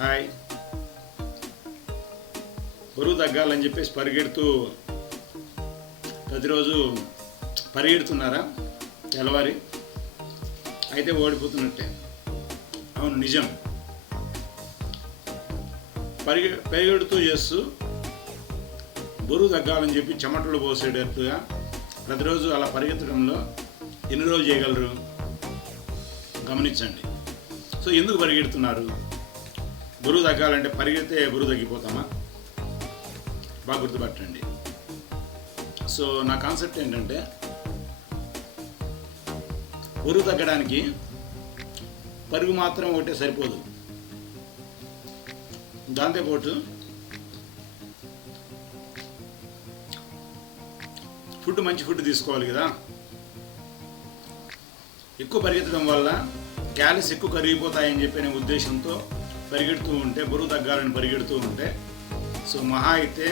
Hi. బరువు తగ్గాలని చెప్పేసి పరిగెడుతూ ప్రతిరోజు పరిగెడుతున్నారా? తెల్లవారి అయితే ఓడిపోతున్నట్టే. అవును, నిజం. పరిగెడుతూ చేస్తూ బరువు తగ్గాలని చెప్పి చెమటలు పోసేటట్టుగా ప్రతిరోజు అలా పరిగెత్తడంలో ఎన్ని రోజులు చేయగలరు గమనించండి. సో ఎందుకు పరిగెడుతున్నారు? బరువు తగ్గాలంటే పరిగెడితే బరువు తగ్గిపోతామా? బాగా గుర్తుపట్టండి. సో నా కాన్సెప్ట్ ఏంటంటే, బరువు తగ్గడానికి పరుగు మాత్రం ఒకటే సరిపోదు. దాంతోపాటు మంచి ఫుడ్ తీసుకోవాలి కదా. ఎక్కువ పరిగెత్తడం వల్ల క్యాలరీస్ ఎక్కువ కరిగిపోతాయని చెప్పిన ఉద్దేశంతో పరిగెడుతూ ఉంటే, బరువు తగ్గాలని పరిగెడుతూ ఉంటే, సో మహా అయితే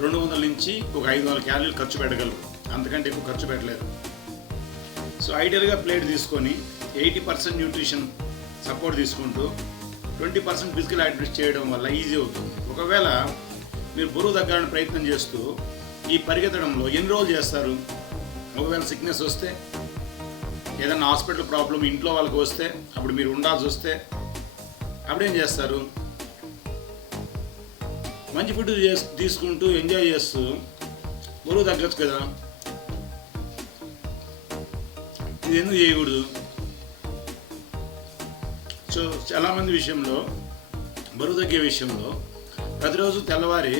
200 నుంచి ఒక 500 క్యాలరీలు ఖర్చు పెట్టగలరు. అంతకంటే ఎక్కువ ఖర్చు పెట్టలేరు. సో ఐడియల్గా ప్లేట్ తీసుకొని 80% న్యూట్రిషన్ సపోర్ట్ తీసుకుంటూ 20% ఫిజికల్ యాక్టివిటీస్ చేయడం వల్ల ఈజీ అవుతుంది. ఒకవేళ మీరు బరువు తగ్గాలని ప్రయత్నం చేస్తూ ఈ పరిగెత్తడంలో ఎన్ని రోజులు చేస్తారు? ఒకవేళ సిక్నెస్ వస్తే, ఏదైనా హాస్పిటల్ ప్రాబ్లం ఇంట్లో వాళ్ళకి వస్తే, అప్పుడు మీరు ఉండాల్సి వస్తే అప్పుడేం చేస్తారు? మంచి ఫుడ్ తీసుకుంటూ ఎంజాయ్ చేస్తూ బరువు తగ్గచ్చు కదా. ఇది ఎందుకు చేయకూడదు? సో చాలామంది విషయంలో, బరువు తగ్గే విషయంలో ప్రతిరోజు తెల్లవారి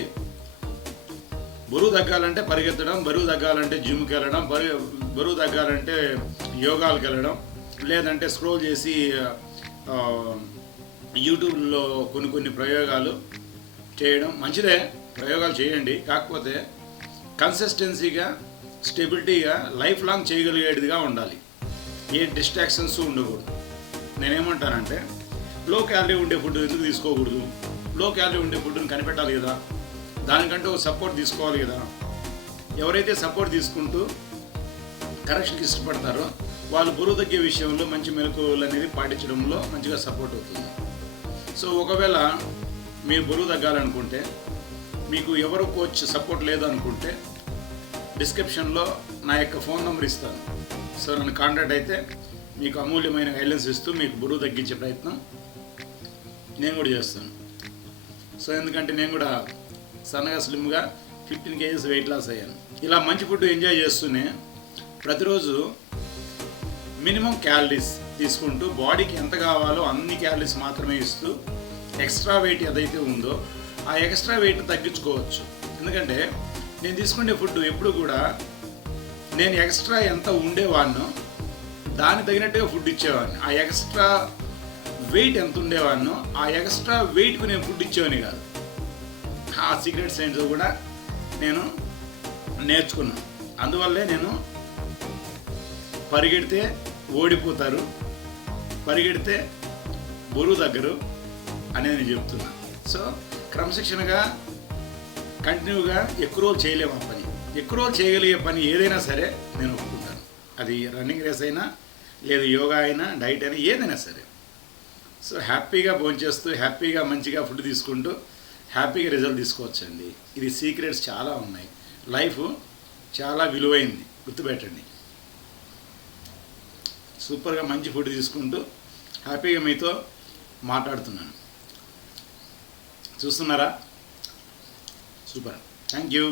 బరువు తగ్గాలంటే పరిగెత్తడం, బరువు తగ్గాలంటే జిమ్కి వెళ్ళడం, బరువు తగ్గాలంటే యోగాలకు వెళ్ళడం, లేదంటే స్క్రోల్ చేసి యూట్యూబ్లో కొన్ని ప్రయోగాలు చేయడం. మంచిదే, ప్రయోగాలు చేయండి. కాకపోతే కన్సిస్టెన్సీగా, స్టెబిలిటీగా, లైఫ్ లాంగ్ చేయగలిగేదిగా ఉండాలి. ఏ డిస్ట్రాక్షన్స్ ఉండకూడదు. నేనేమంటానంటే, లో క్యాలరీ ఉండే ఫుడ్ ఎందుకు తీసుకోకూడదు? లో క్యాలరీ ఉండే ఫుడ్ని కనిపెట్టాలి కదా. దానికంటే ఒక సపోర్ట్ తీసుకోవాలి కదా. ఎవరైతే సపోర్ట్ తీసుకుంటూ కరెక్షన్కి ఇష్టపడతారో వాళ్ళు బరువు తగ్గే విషయంలో మంచి మెలకువలు అనేది పాటించడంలో మంచిగా సపోర్ట్ అవుతుంది. సో ఒకవేళ మీరు బరువు తగ్గాలనుకుంటే, మీకు ఎవరు కోచ్ సపోర్ట్ లేదు అనుకుంటే, డిస్క్రిప్షన్లో నా యొక్క ఫోన్ నెంబర్ ఇస్తాను. సో నన్ను కాంటాక్ట్ అయితే మీకు అమూల్యమైన గైడెన్స్ ఇస్తూ మీకు బరువు తగ్గించే ప్రయత్నం నేను కూడా చేస్తాను. సో ఎందుకంటే నేను కూడా సన్నగా స్లిమ్గా 15 kgs వెయిట్ లాస్ అయ్యాను. ఇలా మంచి ఫుడ్ ఎంజాయ్ చేస్తూనే ప్రతిరోజు మినిమం క్యాలరీస్ తీసుకుంటూ బాడీకి ఎంత కావాలో అన్ని క్యాలరీస్ మాత్రమే ఇస్తూ ఎక్స్ట్రా వెయిట్ ఏదైతే ఉందో ఆ ఎక్స్ట్రా వెయిట్ తగ్గించుకోవచ్చు. ఎందుకంటే నేను తీసుకునే ఫుడ్ ఎప్పుడు కూడా నేను ఎక్స్ట్రా ఎంత ఉండేవాడినో దానికి తగినట్టుగా ఫుడ్ ఇచ్చేవాడిని. ఆ ఎక్స్ట్రా వెయిట్ ఎంత ఉండేవాడినో ఆ ఎక్స్ట్రా వెయిట్కు నేను ఫుడ్ ఇచ్చేవాడిని కాదు. ఆ సీక్రెట్ సైన్స్ కూడా నేను నేర్చుకున్నాను. అందువల్లే నేను పరిగెడితే ఓడిపోతారు, పరిగెడితే బరువు తగ్గరు అనేది నేను చెప్తున్నాను. సో క్రమశిక్షణగా కంటిన్యూగా ఎక్కువ రోజులు చేయలేము. ఆ పని ఎక్కువ రోజులు చేయగలిగే పని ఏదైనా సరే నేను ఒప్పుకుంటాను. అది రన్నింగ్ రేస్ అయినా, లేదు యోగా అయినా, డైట్ అయినా, ఏదైనా సరే. సో హ్యాపీగా భోంచేస్తూ, హ్యాపీగా మంచిగా ఫుడ్ తీసుకుంటూ హ్యాపీగా రిజల్ట్ తీసుకోవచ్చండి. ఇది సీక్రెట్స్ చాలా ఉన్నాయి. లైఫ్ చాలా విలువైంది, గుర్తుపెట్టండి. సూపర్గా మంచి ఫుడ్ తీసుకుంటూ హ్యాపీగా మీతో మాట్లాడుతున్నాను. చూస్తున్నారా? సూపర్. Thank you.